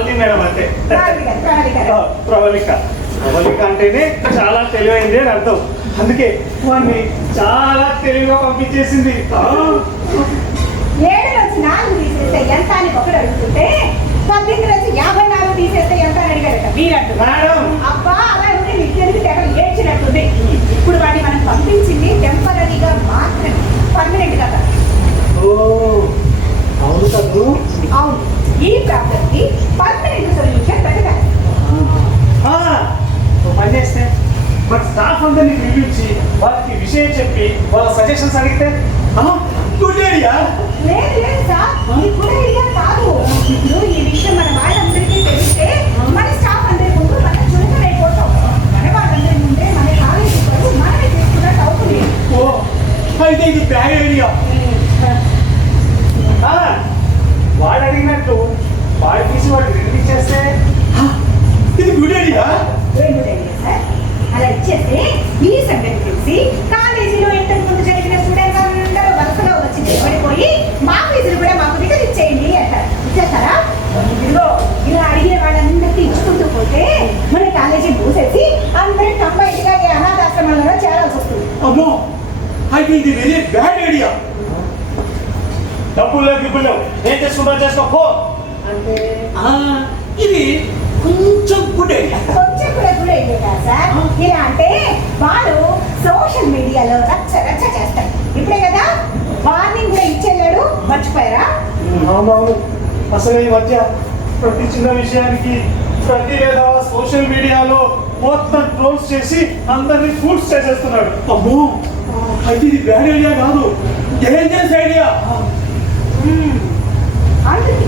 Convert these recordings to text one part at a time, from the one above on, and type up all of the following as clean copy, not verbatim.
Malathi madam అంటే ప్రవళిక ప్రవళిక అంటేనే చాలా తెలివైంది అని అర్థం. అందుకే వాడిని చాలా తెలివిగా పంపించేసింది. 7 నుంచి 4 తీసేస్తే ఎంత అని ఒకడు అడుగుతుంటే 18 నుంచి 54 తీసేస్తే ఎంత అని అడిగాడట వీరట్టు. అబ్బా అలా ఉంటే మీకు తెలివి తెగ ఏడ్చినట్టుంది. ఇప్పుడు వాడిని మనం పంపించింది టెంపరీగా మాత్రమే, పర్మనెంట్ కదా. అవును కదూ? అవును, ఈ ప్రాబ్లం కి పర్మనెంట్ సొల్యూషన్ పెట్టగలరు. పని చేస్తే బట్ స్టాఫ్ అందరినీ పిలిపించి వాళ్ళకి విషయం చెప్పి వాళ్ళ సజెషన్స్ అడిగితే గుడ్ ఐడియా. లేదు లేదు సార్, గుడ్ ఐడియా కాదు. ఇప్పుడు ఈ విషయం మన వాళ్ళందరికీ తెలిస్తే మన స్టాఫ్ అందరి ముందు మనం చులకనైపోతాం. మన వాళ్ళందరి ముందే మన కాలేజీ వాళ్ళు మనమే తీసుకున్నట్టు అవుతుంది. అయితే ఇది బ్యాడ్ ఐడియా. వాడు అడిగినట్టు వాడు తీసి వాడు వినిపించేస్తే ఇది గుడ్ ఐడియా. ఏం గుడ్ ఐడియా సార్? అలా ఇచ్చేస్తే ఈ సంగతి తెలిసి కాలేజీలో ఇంతకు ముందు జరిగిన స్టూడెంట్స్ అందరూ వరుసలో వచ్చి నిలబడిపోయి మా ఫీజులు కూడా మాకు దగ్గర ఇచ్చేయండి అంటారు. ఇచ్చేస్తారా? ఇదిగో ఇలా అడిగిన వాళ్ళందరికీ ఇచ్చుకుంటూ పోతే మన కాలేజీ మూసేసి అందరూ కంబైన్డ్గా ఈ అనాథాశ్రమంలో చేరాల్సి వస్తుంది. అమ్మో, అయితే ఇది వెరీ బ్యాడ్ ఐడియా. డబ్బుల్లో గిబ్బుల్లో ఏం చేసుకుంటా చేసుకో అంటే ఇది కొంచెం గుడ్ ఐడియా. కొంచెం కూడా గుడ్ ఐడియా కాదు సార్. ఇలా అంటే వాళ్ళు సోషల్ మీడియాలో రచ్చ రచ్చ చేస్తారు. ఇప్పుడే కదా వార్నింగ్ కూడా ఇచ్చేళ్ళాడు, మర్చిపోయారా? అవునవును, అసలు ఈ మధ్య ప్రతి చిన్న విషయానికి ప్రతి లేదా సోషల్ మీడియాలో మొత్తం ట్రోల్స్ చేసి అందరినీ ఫూడ్స్ చేసేస్తున్నాడు. అమ్మో, అయితే ఇది బ్యాడ్ ఐడియా కాదు, డేంజరస్ ఐడియా. అందుకే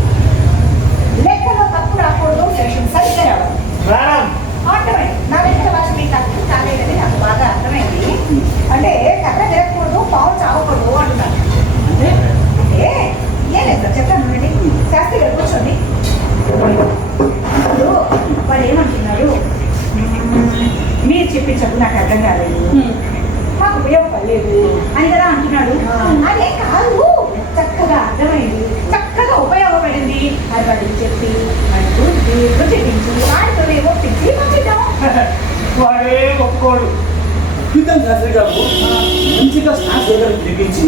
లెక్కలో తప్పు రాకూడదు, సెషన్ సరిగ్గా రావాలి. మేడం అర్థమైంది. నా లెక్కల భాష మీకు అర్థం కాలేదని నాకు బాగా అర్థమైంది. అంటే కర్ర తిరగకూడదు, పావు చావకూడదు అంటున్నాను. అంటే ఏం లేదు సార్, చెప్తాను అండి. శాస్త్రి గారు కూర్చోండి. ఇప్పుడు వాడు ఏమంటున్నాడు, మీరు చెప్పించప్పుడు నాకు అర్థం కాలేదు, మాకు ఉపయోగపడలేదు అని కదా అంటున్నాడు. అదే కాదు, చక్కగా అర్థమైంది, చక్కగా ఉపయోగపడింది అది వాడికి చెప్పి వాడితో దేవుడు చెప్పించి వాడితోనే ఒప్పించి పంపిద్దాం. వాడే ఒప్పుకోడు. క్రితం శాస్త్రి గారు మంచిగా స్నాక్స్ దగ్గర తెప్పించి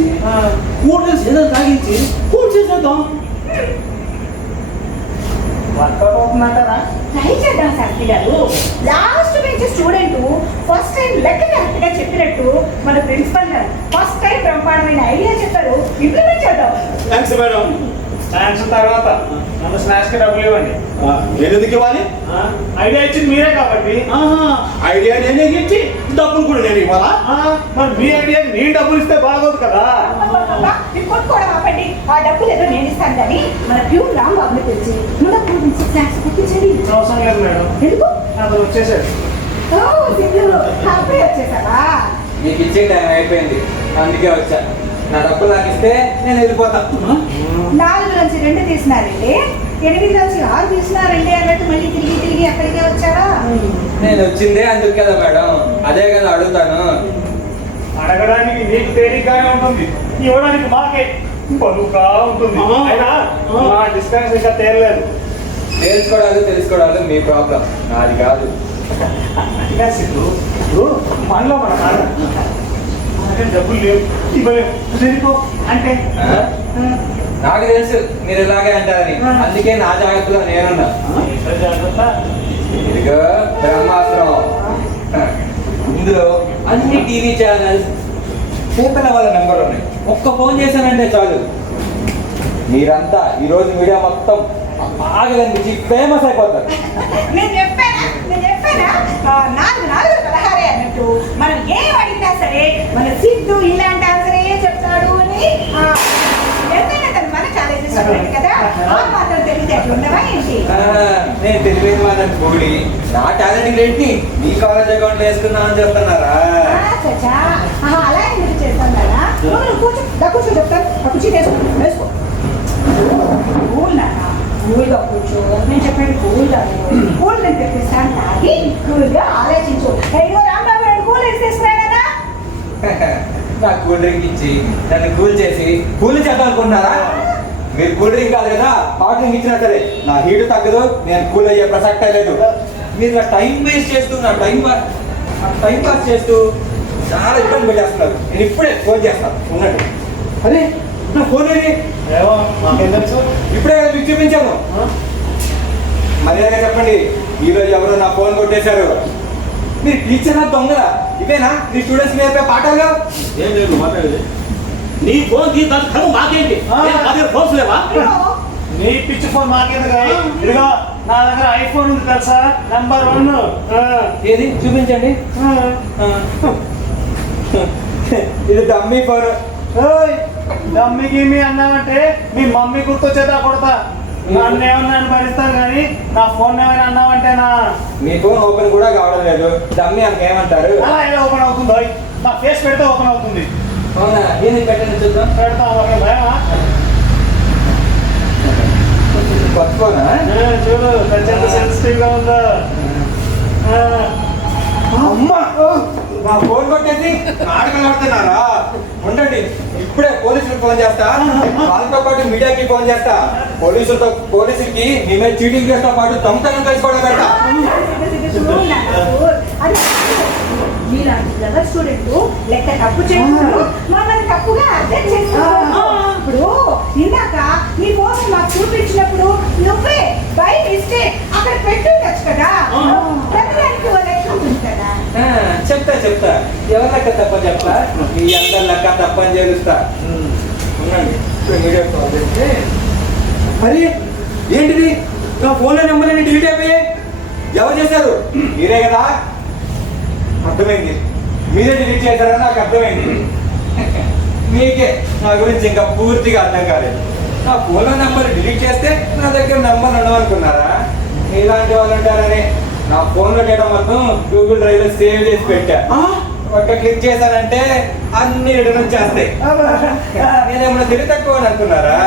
కూల్ డ్రింక్స్ ఏదైనా తాగించి కూల్ చేసేద్దాం. వర్కౌతుందంటారా? ట్రై చేద్దాం శాస్త్రి గారు. Last bench student first time లెక్క కరెక్ట్ గా చెప్పినట్టు మన ప్రిన్సిపల్ గారు ఫస్ట్ టైం బ్రహ్మాండమైన ఐడియా చెప్పారు, ఇంప్లిమెంట్ చేద్దాం. Thanks madam. స్నాక్స్ తర్వాత మన స్నాక్స్ కి డబ్బులు ఇవ్వండి. నేను ఎందుకు ఇవ్వాలి? ఐడియా ఇచ్చింది మీరే కాబట్టి. ఐడియా నేనే ఇచ్చి డబ్బులు కూడా నేను ఇవ్వాలా? మరి మీ ఐడియా మీ డబ్బులు ఇస్తే బాగోదు కదా. మీరు కొట్టుకోవడం ఆపండి. ఆ డబ్బులు ఏదో నేను ఇస్తాను కానీ మన ప్యూర్ రాంబాబుని తెచ్చి ముందు స్నాక్స్ పంపించండి. అవసరం లేదు మేడం, ఎందుకు? అతను వచ్చేసాడు. అప్పుడే వచ్చేసావా? మీకు ఇచ్చే టైం అయిపోయింది, అందుకే వచ్చా. నా డబ్బులు నాకు ఇస్తే నేను వెళ్ళిపోతా. 4 నుంచి 2 తీసినారండి, 8 నుంచి 6 తీసినారండి అన్నట్టు మళ్ళీ తిరిగి తిరిగి అక్కడికే వచ్చారా? నేను వచ్చిందే అందుకు కదా మేడం, అదే కదా అడుగుతాను. అడగడానికి నీకు తేలిగ్గానే ఉంటుంది, ఇవ్వడానికి మాకే పలుగా ఉంటుంది. అయినా మా డిస్కషన్ ఇంకా తేలలేదు. తెలుసుకోవడాలు మీ ప్రాబ్లం, నాది కాదు. అదిగా సిద్ధు, ఇప్పుడు మనలో మన కాదు డబ్బులు లేవు ఇవ్వలేవు అంటే నాకు తెలుసు మీరు ఇలాగే అంటారని, అందుకే నా జాగ్రత్తలో నేనున్నా. జాగ్రత్త. ఇదిగో బ్రహ్మాస్త్రం, ఇందులో అన్ని టీవీ ఛానల్స్ పేపర్ల వాళ్ళ నెంబర్ ఉన్నాయి. ఒక్క ఫోన్ చేశానంటే చాలు, మీరంతా ఈరోజు మీడియా మొత్తం బాగా కనిపించి ఫేమస్ అయిపోతారు. నేను చెప్పానా 4×4=16 అన్నట్టు మనం ఏం అడిగినా సరే మన సిద్ధు ఇలాంటి ఆన్సరే చెప్తాడు అని ఎంతైనా తను మన కాలేజీ స్టూడెంట్ కదా, ఆ మాత్రం తెలివితే ఎట్లుండవా ఏంటి? నేను తెలియదు మాత్రం కూడి నా టాలెంట్ ఏంటి మీ కాలేజ్ అకౌంట్ వేసుకున్నా అని చెప్తున్నారా? అలా ఎందుకు చేస్తాను కదా, కూర్చో చెప్తాను. కూర్చో వేసుకో కూల్ నాన్న, కూల్గా కూర్చో. నేను చెప్పండి కూల్గా కూల్ నేను తెప్పిస్తాను, తాగి కూల్గా ఆలోచించు. ఇదిగో రాంబాబు కూల్ వేసేస్తున్నాడా? నా కూల్ డ్రింక్ ఇచ్చి నన్ను కూల్ చేసి కూల్ చేద్దాం అనుకుంటున్నారా? మీరు కూల్ డ్రింక్ కాదు కదా హాట్ డ్రింక్ ఇచ్చినా సరే నా హీట్ తగ్గదు, నేను కూల్ అయ్యే ప్రసక్తే లేదు. మీరు నా టైం వేస్ట్ చేస్తూ నా టైం పాస్ చేస్తూ చాలా ఇబ్బంది పెట్టేస్తున్నారు. నేను ఇప్పుడే ఫోన్ చేస్తాను ఉన్నట్టు. అరే నా ఫోన్ ఏది? ఏమో మాకేం తెలుసు. ఇప్పుడే కదా మీకు చూపించాను. మర్యాదగా చెప్పండి, ఈరోజు ఎవరో నా ఫోన్ కొట్టేశారు. మీరు టీచర్ నా దొంగరా? ఇవేనా మీ స్టూడెంట్స్ నేర్పే పాఠాలు? ఏం లేదు మాట్లాడేది. నీ ఫోన్ కి దాని కర్మ మాకేంటి? మా దగ్గర ఫోన్స్ లేవా? నీ పిచ్చి ఫోన్ మాకేందుకు? ఇదిగో నా దగ్గర ఐఫోన్ ఉంది తెలుసా, #1. ఏది చూపించండి. ఇది డమ్మీ ఫోన్. డమ్మి గిమ్మి అన్నామంటే మీ మమ్మీ గుర్తొచ్చేదా కొడతా. నన్ను ఏమన్నా భరిస్తాను కానీ నా ఫోన్ ఏమైనా అన్నావంటే మీ ఫోన్ ఓపెన్ కూడా కావడం లేదు. డమ్మీ అంకేమంటారు? అలా ఎలా ఓపెన్ అవుతుందో, నా ఫేస్ పెడితే ఓపెన్ అవుతుంది. అవునా? ఏది పెట్టండి చూద్దాం. పెడతా ఓకే భయమా? కొత్త ఫోనా? చూడు ఎంత సెన్సిటివ్ గా ఉందో. అమ్మా నా ఫోన్ కొట్టేసి నాటకం ఆడుతున్నారా? ఉండండి, ఇప్పుడే పోలీసులకు ఫోన్ చేస్తా. వాళ్ళతో పాటు మీడియాకి ఫోన్ చేస్తా. పోలీసులకి మీ మీద చీటింగ్ చేస్తా పాటు దొంగతనం చేసుకోవడం పెడతా. మీలాంటి క్లవర్ స్టూడెంట్ లెక్క తప్పు చేస్తున్నారు, మమ్మల్ని తప్పుగా అర్థం చేస్తున్నారు. ఇప్పుడు ఇందాక నీ కోసం మాకు చూపించినప్పుడు నువ్వే బై మిస్టేక్ అక్కడ పెట్టుండొచ్చు కదా. ప్రతిదానికి ఓ లెక్క ఉంటుంది కదా. చెప్తా ఎవరి లెక్క తప్ప చెప్తా. మీ అందరి లెక్క తప్పని చేరుస్తా. ఉండండి, ఇప్పుడు మీడియా కాల్ చేస్తే. అరే ఏంటిది? నా ఫోన్లో నెంబర్ డిలీట్ అయిపోయాయి. ఎవరు చేశారు? మీరే కదా? అర్థమైంది, మీరే డిలీట్ చేశారని నాకు అర్థమైంది. మీకే నా గురించి ఇంకా పూర్తిగా అర్థం కాలేదు. నా ఫోన్లో నెంబర్ డిలీట్ చేస్తే నా దగ్గర నెంబర్ ఉండవనుకున్నారా? ఇలాంటి వాళ్ళు ఉంటారని నా ఫోన్లో డేటా మొత్తం గూగుల్ డ్రైవ్ లో సేవ్ చేసి పెట్టా. ఒక్క క్లిక్ చేశానంటే అన్ని రిటర్న్ వచ్చేస్తాయి. నేనేమన్నా తెలివి తక్కువ అని అనుకున్నారా?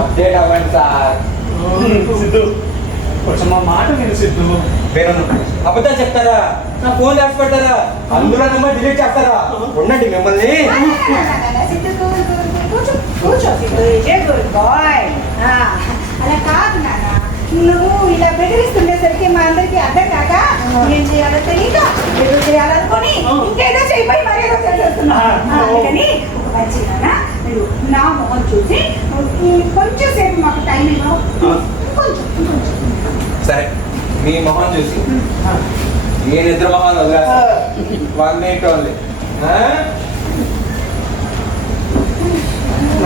అప్డేట్ అవ్వండి సార్. సిద్ధు కొంచెం మా మాట విను సిద్ధు. పేరు అబద్ధాలు చెప్తారా? నా ఫోన్ రాసి పెడతారా? అందులో నెంబర్ డిలీట్ చేస్తారా? ఉండండి మిమ్మల్ని. కూర్చో గుడ్ బాయ్. అలా కాదు నాన్న, నువ్వు ఇలా బెదిరిస్తుండేసరికి మా అందరికి అర్థం కాక ఏం చేయాలో తెలియక ఏదో చేయాలనుకొని ఇంకేదో చేయబోయి మరి ఏదో చేసేస్తున్నా. అందుకని ఒక మంచి నాన్న, మీరు నా మొహం చూసి కొంచెం సేపు మాకు టైం ఇవ్వవు. కొంచెం సరే, మీ మొహం చూసి నేను ఇద్దరు మొహాలు వదిలేస్తా. 1 minute ఓన్లీ.